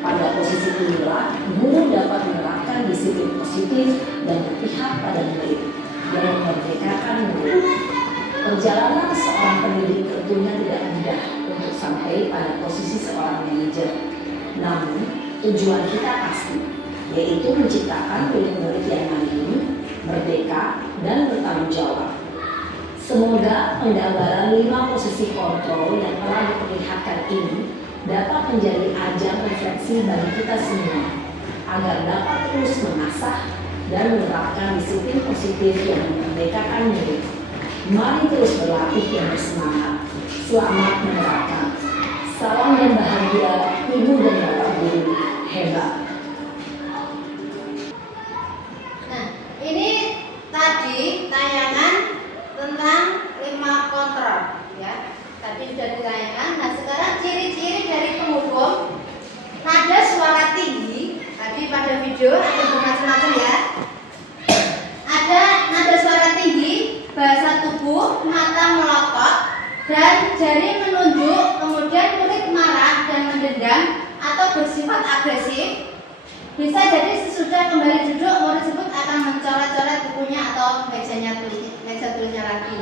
Pada posisi inilah, guru dapat menerapkan disiplin positif dan berpihak pada murid yang memerdekakan murid. Perjalanan seorang pendidik tentunya tidak mudah untuk sampai pada posisi seorang manajer. Namun, tujuan kita pasti, yaitu menciptakan murid-murid yang mandiri, merdeka, dan bertanggung jawab. Semoga penggambaran 5 posisi kontrol yang telah diperlihatkan ini dapat menjadi ajang refleksi bagi kita semua, agar dapat terus mengasah dan menerapkan disiplin positif yang memerdekakan murid. Mari terus berlatih yang bersemangat. Selamat menerapkan. Salam dan bahagia Ibu dan Bapak Guru hebat. Nah, ini tadi tayangan tentang 5 kontrol, ya. Tadi sudah ditayangkan. Nah, sekarang ciri-ciri dari penghukum nada suara tinggi. Tadi pada video ada macam-macam, ya. Ada nada suara tinggi, bahasa tubuh, mata melotot, dan jari menunjuk. Kemudian murid marah dan mendendam atau bersifat agresif. Bisa jadi sesudah kembali duduk, murid tersebut akan mencoret-coret bukunya atau meja tulisnya lagi.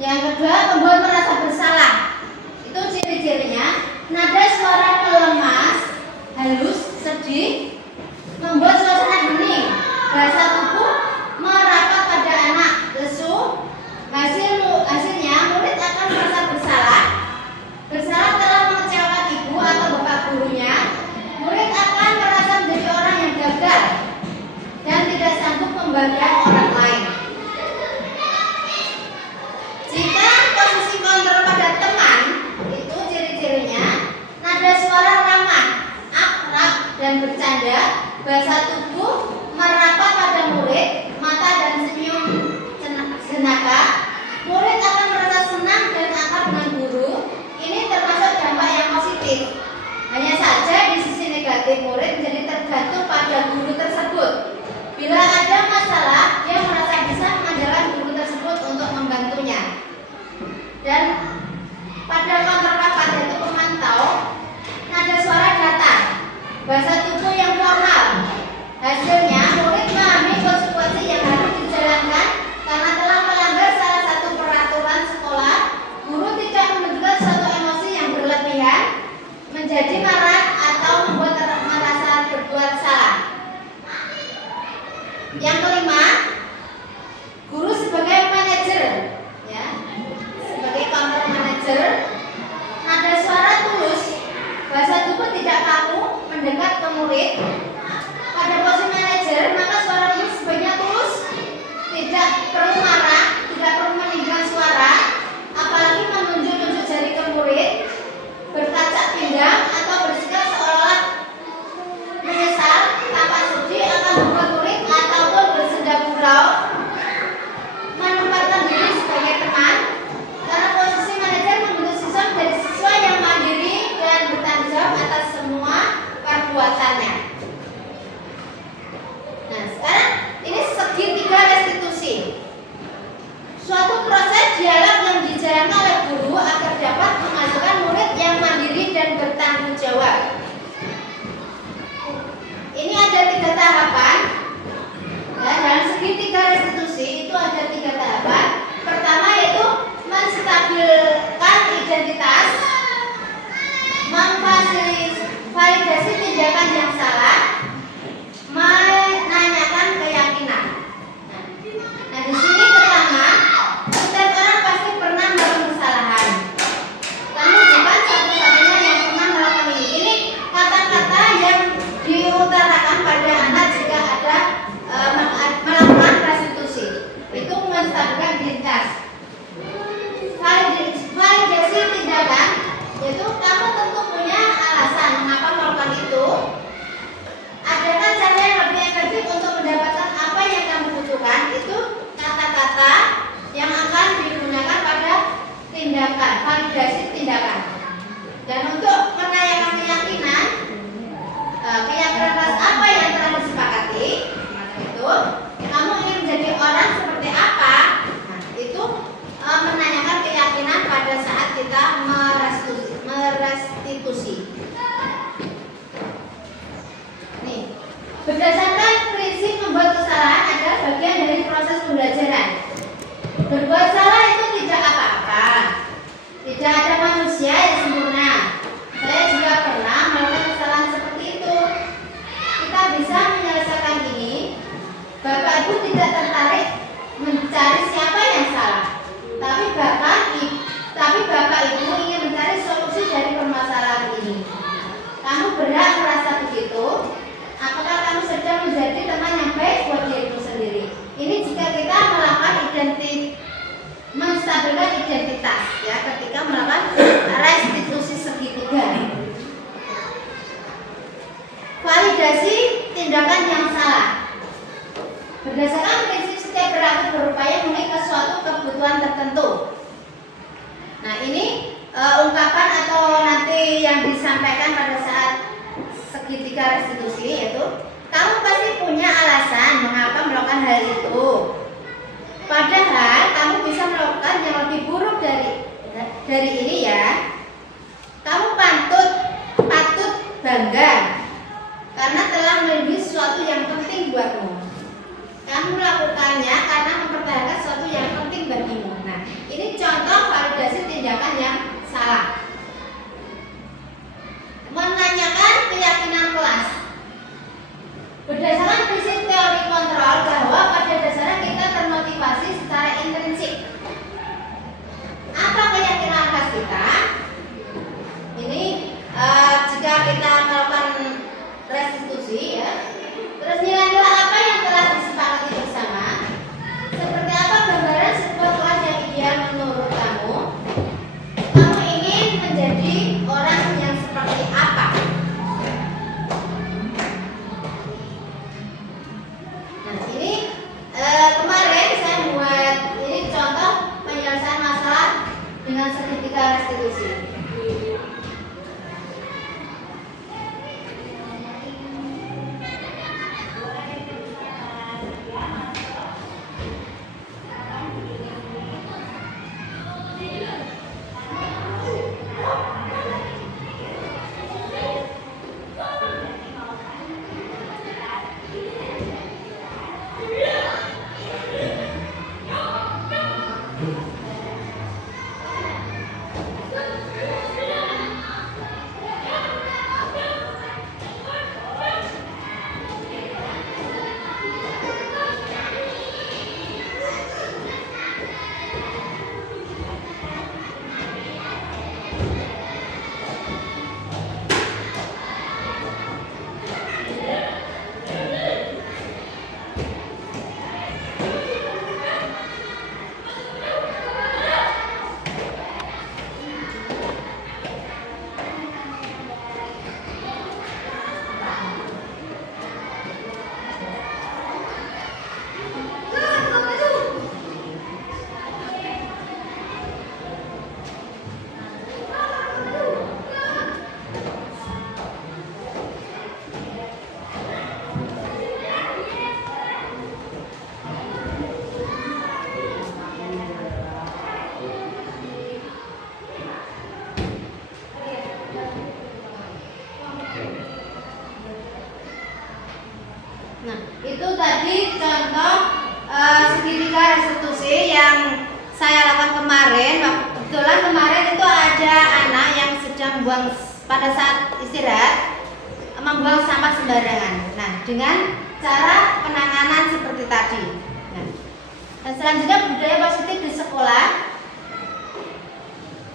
Yang kedua, membuat merasa bersalah. Itu ciri-cirinya. Nada suara melemas, halus, sedih, membuat suasana hening. Bahasa tubuh merapat pada anak, lesu. Hasilnya murid akan merasa bersalah. Bersalah telah mengecewakan ibu atau bapak gurunya. Murid akan merasa menjadi orang yang gagal dan tidak sanggup membahagiakan orang lain. Jika posisi kontrol pada teman, itu ciri-cirinya nada suara ramah, akrab, dan bercanda. Bahasa tubuh merapat pada murid, mata dan senyum senaka. Murid akan merasa senang dan akrab dengan guru. Ini termasuk dampak yang positif. Hanya saja di sisi negatif, murid menjadi tergantung pada guru tersebut. Bila ada masalah, dia merasa bisa mengandalkan guru tersebut untuk membantunya. Dan pada kontrapat yaitu pemantau, nada suara datar, bahasa tubuh yang formal. Hasilnya, murid memahami konsekuensi yang harus dijalankan karena telah melanggar salah satu peraturan sekolah. Guru tidak menunjukkan suatu emosi yang berlebihan, menjadi marah atau membuat merasa berbuat salah. Yang kelima, guru sebagai manajer, ya, sebagai counter manager, nada suara tulus, bahasa tubuh tidak kaku, mendekat ke murid. Pada posisi manajer, maka suara murid sebaiknya tulus, tidak perlu marah, tidak perlu meninggikan suara, apalagi menunjuk-nunjuk jari ke murid, berkaca pinggang atau bersikap seolah menyesal, tampak sedih akan membuat murid ataupun bersenda gurau. Menempatkan diri sebagai teman, karena posisi manajer membentuk siswa menjadi siswa yang mandiri dan bertanggung jawab atas semua perbuatannya. Nah, sekarang ini segitiga restitusi. Suatu proses dialog yang dijalankan oleh guru agar dapat menghasilkan murid yang mandiri dan bertanggung jawab. Ini ada 3 tahapan. Ya, dalam segitiga restitusi itu ada 3 tahapan. Pertama yaitu menstabilkan identitas, memvalidasi tindakan yang salah, menanyakan keyakinan. Nah, di sini pertama, setiap orang pasti pernah melakukan kesalahan. Kamu bukan satu-satunya yang pernah melakukan ini. Ini kata-kata yang diutarakan pada anak jika ada melakukan restitusi. Itu menstabilkan identitas. Validasi tindakan, yaitu kamu tentu punya alasan mengapa melakukan itu. menjadi teman yang baik buat dirimu sendiri. Ini jika kita melakukan menstabilkan identitas, ya, ketika melakukan restitusi segitiga. Validasi tindakan yang salah. Berdasarkan prinsip setiap perilaku berupaya memenuhi suatu kebutuhan tertentu. Nah, ini ungkapan atau nanti yang disampaikan pada saat segitiga restitusi, yaitu kamu pasti punya alasan mengapa melakukan hal itu. Padahal kamu bisa melakukan yang lebih buruk dari ini, ya. Kamu patut bangga karena telah melindungi sesuatu yang penting buatmu. Kamu melakukannya karena mempertahankan sesuatu yang penting bagimu. Nah, ini contoh validasi tindakan yang salah. Menanyakan keyakinan kelas. Berdasarkan prinsip teori kontrol bahwa pada dasarnya kita termotivasi secara intrinsik. Apa keyakinan kelas kita? Ini jika kita melakukan restitusi, ya. Terus nilai-nilai apa yang telah disepakati bersama? Seperti apa gambaran sebuah kelas yang ideal menurut kamu? Kamu ingin menjadi orang yang seperti apa? Nah, ini kemarin saya buat ini contoh penyelesaian masalah dengan segitiga restitusi. Nah, itu tadi contoh segitiga restitusi yang saya lakukan kemarin. Kebetulan kemarin itu ada anak yang sedang pada saat istirahat membuang sampah sembarangan. Nah, dengan cara penanganan seperti tadi. Nah, dan selanjutnya budaya positif di sekolah.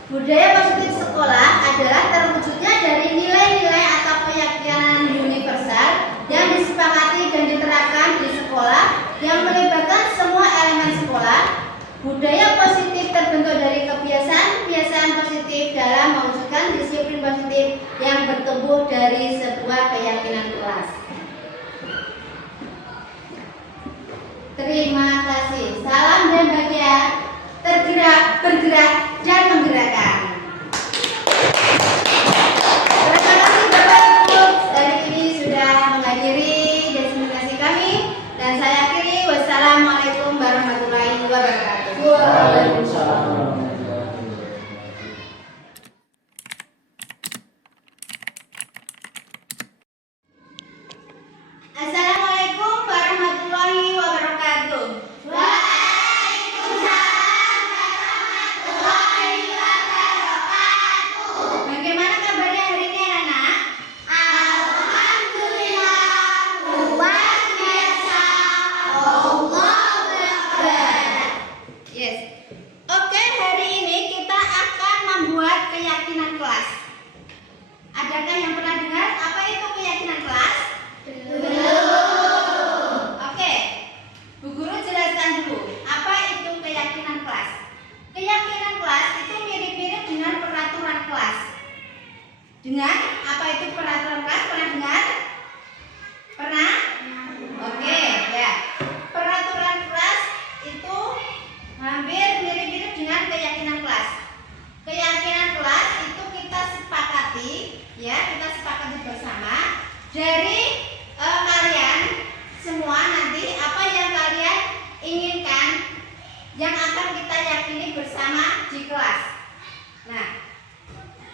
Budaya positif sekolah adalah terwujudnya dari nilai-nilai atau keyakinan universal yang disepakati dan diterapkan di sekolah yang melibatkan semua elemen sekolah. Budaya positif terbentuk dari kebiasaan-kebiasaan positif dalam mewujudkan disiplin positif yang bertumbuh dari sebuah keyakinan kelas. Terima kasih. Salam dan bahagia. Tergerak, bergerak, dan menggerakkan. Terima kasih Bapak Ibu. Hari ini sudah menghadiri diseminasi kami dan saya akhiri. Wassalamualaikum warahmatullahi wabarakatuh. Waalaikumsalam. Assalamualaikum warahmatullahi wabarakatuh. Waalaikumsalam warahmatullahi ini bersama di kelas. Nah,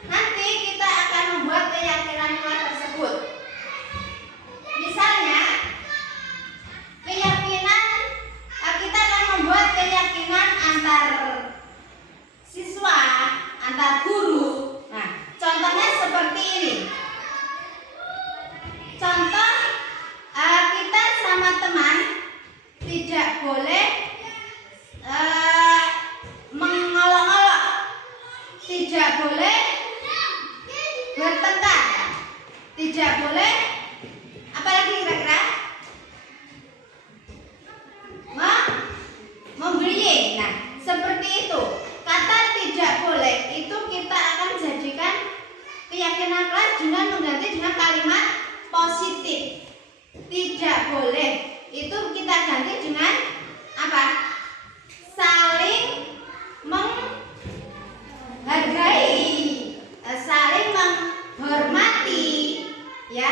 nanti kita akan membuat keyakinan kelas tersebut. Misalnya, kita akan membuat keyakinan antar siswa, antar guru. Nah, contohnya seperti ini. Contoh, kita sama teman tidak boleh mengolok-olok, tidak boleh bertengkar, tidak boleh apalagi kira-kira membeli. Nah, seperti itu. Kata tidak boleh itu kita akan jadikan keyakinan kelas dengan mengganti dengan kalimat positif. Tidak boleh itu kita ganti dengan apa? Saling menghargai, saling menghormati, ya.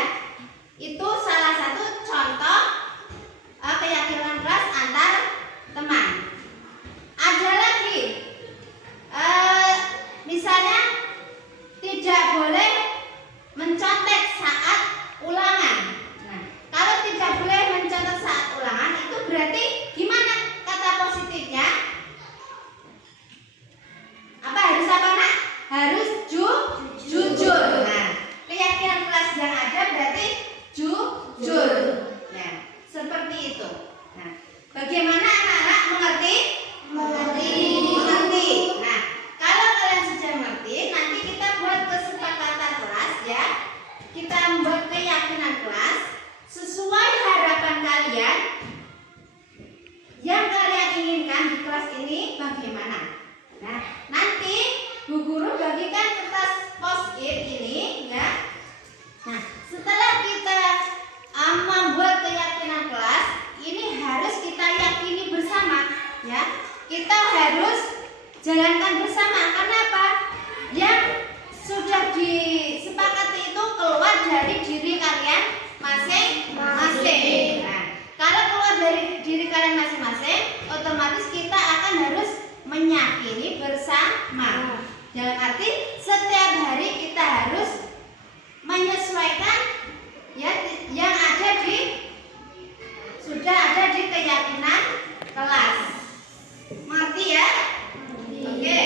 Itu salah satu contoh keyakinan kelas antar teman. Ada lagi, misalnya tidak boleh mencontek saat ulangan. Nah, kalau tidak boleh mencontek saat ulangan itu berarti gimana kata positifnya? Apa harus apa nak? Harus jujur. Nah, keyakinan kelas yang ada berarti jujur. Nah, seperti itu. Nah, bagaimana anak-anak mengerti? Mengerti. Nah, kalau kalian sudah mengerti, nanti kita buat kesepakatan kelas ya. Kita membuat keyakinan kelas sesuai harapan kalian. Yang kalian inginkan di kelas ini bagaimana? Nah, nanti Bu Guru bagikan kertas post-it ini ya. Nah, setelah kita membuat keyakinan kelas, ini harus kita yakini bersama ya. Kita harus jalankan bersama. Kenapa? Yang sudah disepakati itu keluar dari diri kalian masing-masing. Nah, kalau keluar dari diri kalian masing-masing, otomatis kita akan harus meyakini bersama. Dalam arti setiap hari kita harus menyesuaikan ya yang sudah ada di keyakinan kelas. Mengerti ya? Oke.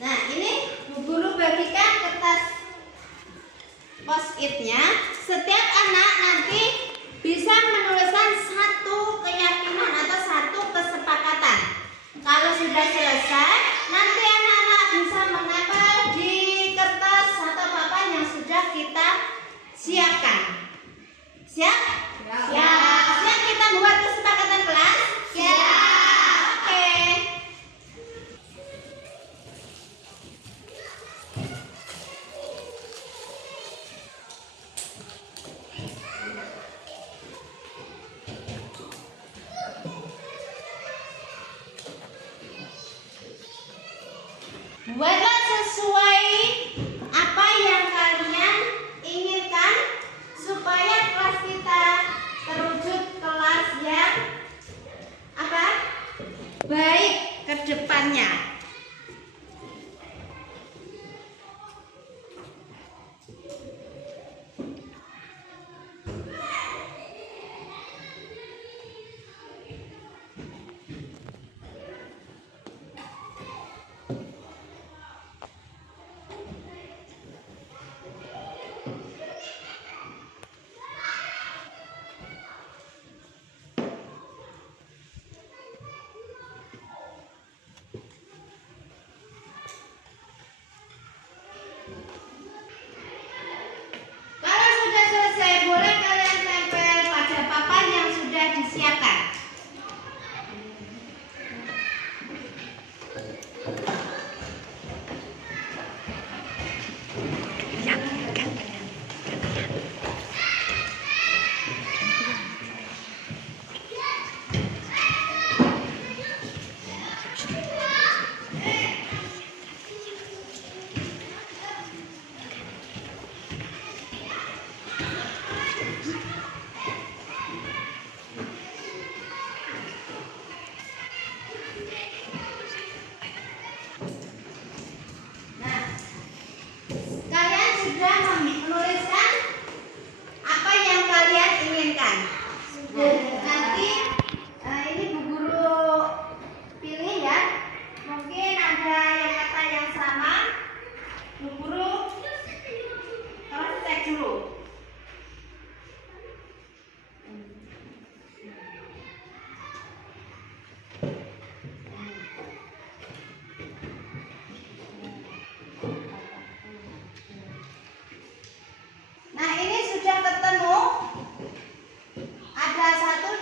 Nah, ini Bu Guru bagikan kertas post-it-nya. Setiap anak nanti bisa menuliskan satu keyakinan atau satu kesepakatan. Kalau sudah selesai, nanti anak-anak bisa menempel di kertas atau papan yang sudah kita siapkan. Siap? Siap kita buat kesepakatan kelas? Siap. Oke. Buatlah sesuai apa yang kalian inginkan supaya kelas kita terwujud kelas yang apa? Baik ke depannya.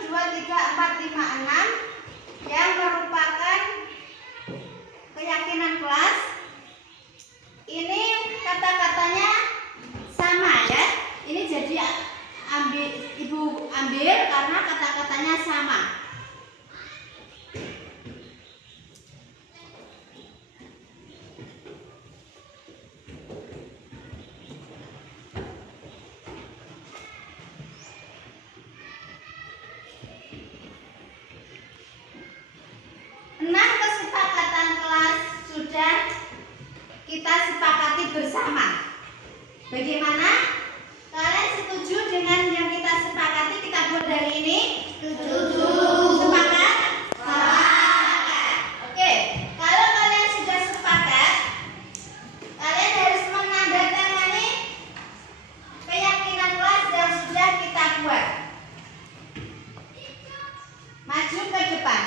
2, 3, 4, 5, 6 yang merupakan keyakinan kelas. Ini kata-katanya sama ya. Ini jadi Ibu ambil karena kata-katanya sama. Kesepakatan kelas sudah kita sepakati bersama. Bagaimana? Kalian setuju dengan yang kita sepakati kita buat dari ini? Setuju. Sepakat? Sepakat. Oke, kalau kalian sudah sepakat, kalian harus menandatangani keyakinan kelas yang sudah kita buat. Maju ke depan.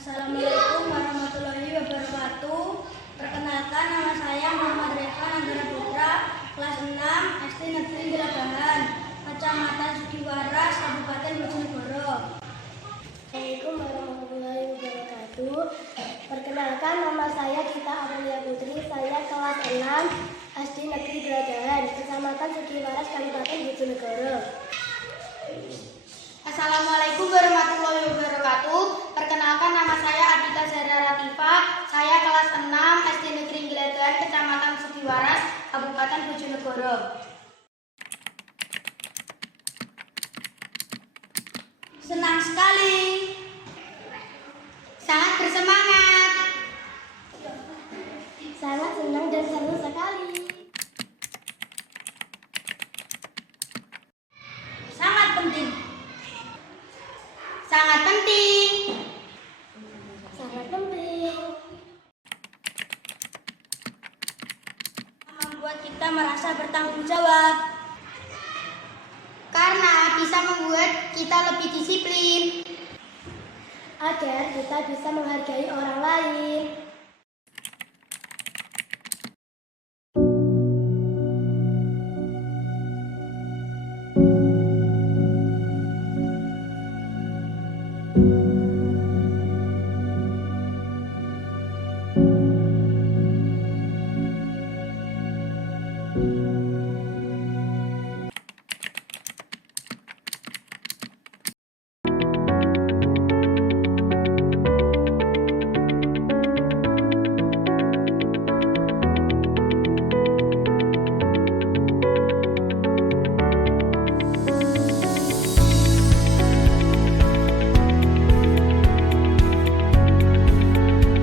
Assalamualaikum warahmatullahi wabarakatuh. Perkenalkan, nama saya Muhammad Reka Nanggara Putra, kelas 6 SD Negeri Gelabahan, Kecamatan Sukiwaras, Kabupaten Bojonegoro. Assalamualaikum warahmatullahi wabarakatuh. Perkenalkan, nama saya Gita Amalia Putri, saya kelas 6 SD Negeri Gelabahan, Kecamatan Sukiwaras, Kabupaten Bojonegoro. Assalamualaikum warahmatullahi wabarakatuh. Perkenalkan, nama saya Adita Zahra Latifa. Saya kelas 6 SD Negeri Gelabahan, Kecamatan Sukiwaras, Kabupaten Bojonegoro. Senang sekali. Sangat bersemangat. Sangat senang dan seru sekali. membuat kita lebih disiplin. Agar kita bisa menghargai orang lain.